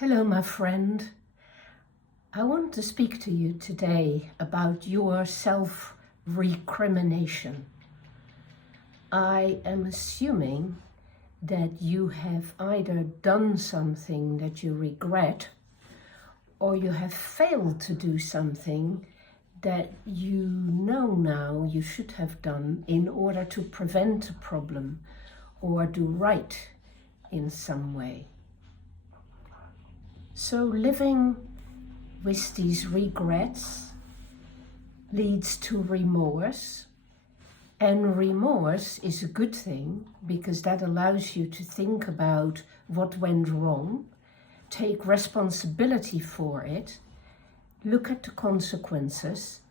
Hello, my friend. I want to speak to you today about your self-recrimination. I am assuming that you have either done something that you regret or you have failed to do something that you know now you should have done in order to prevent a problem or do right in some way. So living with these regrets leads to remorse, and remorse is a good thing because that allows you to think about what went wrong, take responsibility for it, look at the consequences,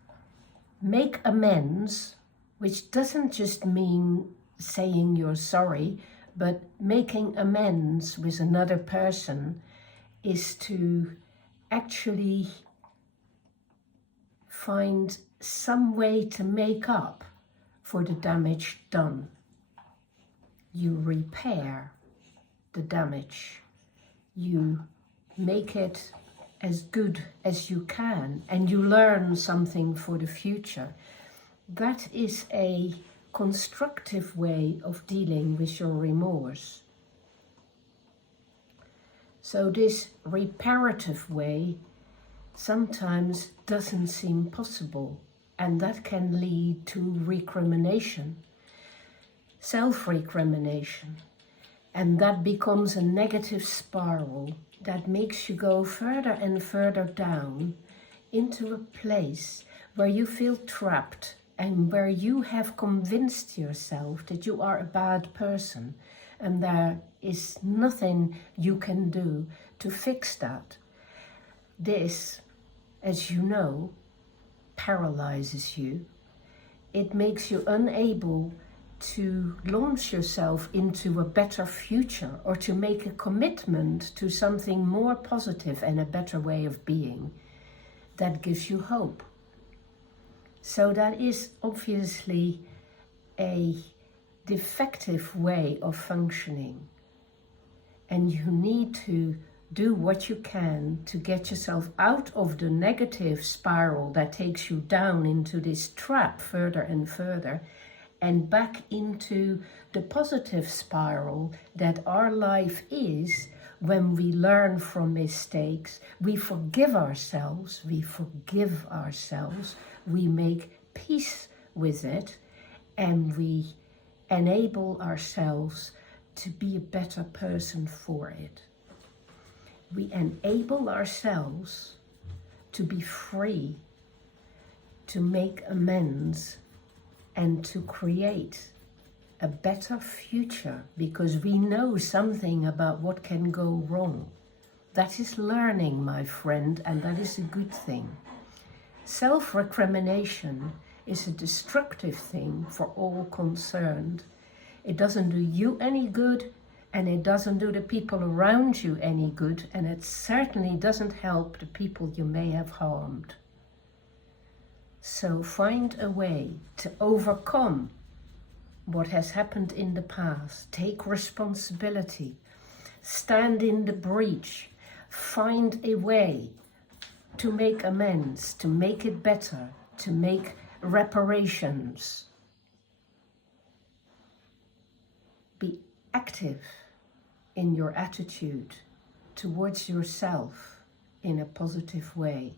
make amends, which doesn't just mean saying you're sorry, but making amends with another person is to actually find some way to make up for the damage done. You repair the damage. You make it as good as you can, and you learn something for the future. That is a constructive way of dealing with your remorse. So this reparative way sometimes doesn't seem possible, and that can lead to recrimination, self-recrimination, and that becomes a negative spiral that makes you go further and further down into a place where you feel trapped and where you have convinced yourself that you are a bad person and there is nothing you can do to fix that. This, as you know, paralyzes you. It makes you unable to launch yourself into a better future or to make a commitment to something more positive and a better way of being that gives you hope. So that is obviously a defective way of functioning, and you need to do what you can to get yourself out of the negative spiral that takes you down into this trap further and further and back into the positive spiral that our life is when we learn from mistakes, we forgive ourselves, we make peace with it, and we enable ourselves to be a better person for it. We enable ourselves to be free, to make amends, and to create a better future because we know something about what can go wrong. That is learning, my friend, and that is a good thing. Self-recrimination is a destructive thing for all concerned. It doesn't do you any good, and it doesn't do the people around you any good, and it certainly doesn't help the people you may have harmed. So find a way to overcome what has happened in the past. Take responsibility. Stand in the breach. Find a way to make amends, to make it better, to make reparations. Be active in your attitude towards yourself in a positive way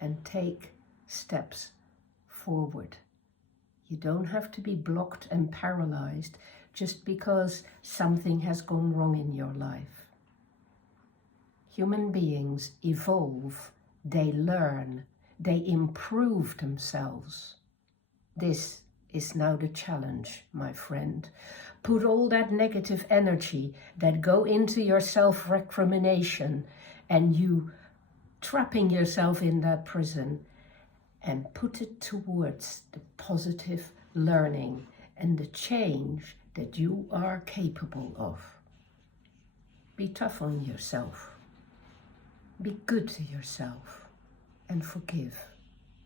and take steps forward. You don't have to be blocked and paralyzed just because something has gone wrong in your life. Human beings evolve, they learn, they improve themselves. This is now the challenge, my friend. Put all that negative energy that go into your self-recrimination and you trapping yourself in that prison, and put it towards the positive learning and the change that you are capable of. Be tough on yourself. Be good to yourself and forgive.